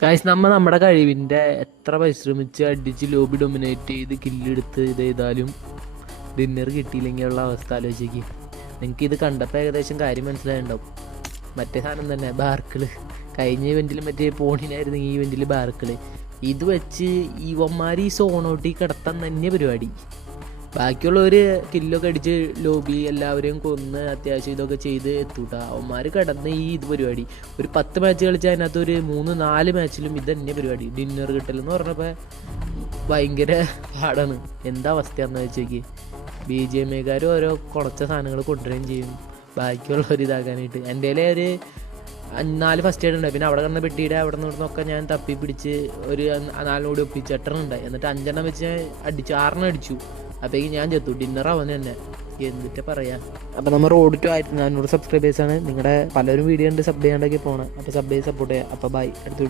Guys നമ്മുടെ കഴിവിൻ്റെ എത്ര പരിശ്രമിച്ച് അടിച്ച് ലോബി ഡൊമിനേറ്റ് ചെയ്ത് കില്ലെടുത്ത് ഇത് ചെയ്താലും ഡിന്നർ കിട്ടിയില്ലെങ്കിലുള്ള അവസ്ഥ ആലോചിക്ക്. നിങ്ങൾക്ക് ഇത് കണ്ടപ്പോൾ ഏകദേശം കാര്യം മനസ്സിലായിട്ടുണ്ടാവും. മറ്റേ സാധനം തന്നെ ബാർക്കിള് കഴിഞ്ഞ ഇവൻറ്റിൽ മറ്റേ പോണിനായിരുന്നു, ഈ ഇവൻറ്റിൽ ബാർക്കിള്. ഇത് വെച്ച് ഇവന്മാർ ഈ സോണോട്ടി കിടത്താൻ തന്നെ പരിപാടി. ബാക്കിയുള്ളവർ കില്ലൊക്കെ അടിച്ച് ലോബി എല്ലാവരെയും കൊന്ന് അത്യാവശ്യം ഇതൊക്കെ ചെയ്ത് എത്തൂട്ടാ. അവന്മാർ കിടന്ന് ഇത് പരിപാടി. ഒരു 10 മാച്ച് കളിച്ചാൽ അതിനകത്ത് ഒരു 3-4 മാച്ചിലും ഇത് തന്നെ പരിപാടി. ഡിന്നർ കിട്ടലെന്ന് പറഞ്ഞപ്പോൾ ഭയങ്കര പാടാണ്. എന്താ അവസ്ഥയാണെന്ന് വെച്ചേക്ക്. BGMAക്കാർ ഓരോ കുറച്ച സാധനങ്ങൾ കൊണ്ടുവരികയും ചെയ്യും ബാക്കിയുള്ളവർ ഇതാക്കാനായിട്ട്. എൻ്റെ ഒരു 4 ഫസ്റ്റ് എയ്ഡ് ഉണ്ടായി. പിന്നെ അവിടെ കിടന്ന പെട്ടിയുടെ അവിടെ നിന്നൊക്കെ ഞാൻ തപ്പി പിടിച്ച് ഒരു 4 കൂടി ഒപ്പിച്ച് 8 ഉണ്ടായി. എന്നിട്ട് 5 വെച്ച് ഞാൻ അടിച്ചു, 6 അടിച്ചു. അപ്പോഴേക്കും ഞാൻ ചെത്തു. ഡിന്നർ അവൻ തന്നെ, എന്നിട്ട് പറയാം. അപ്പോൾ നമ്മൾ റോഡ് ടു 1400 സബ്സ്ക്രൈബേഴ്സാണ്. നിങ്ങളുടെ പലരും വീഡിയോ ഉണ്ട് സബ് ചെയ്യാണ്ടൊക്കെ പോകണം. അപ്പോൾ സബ് ചെയ്ത് സപ്പോർട്ട് ചെയ്യാം. അപ്പോൾ ബൈ, അടുത്ത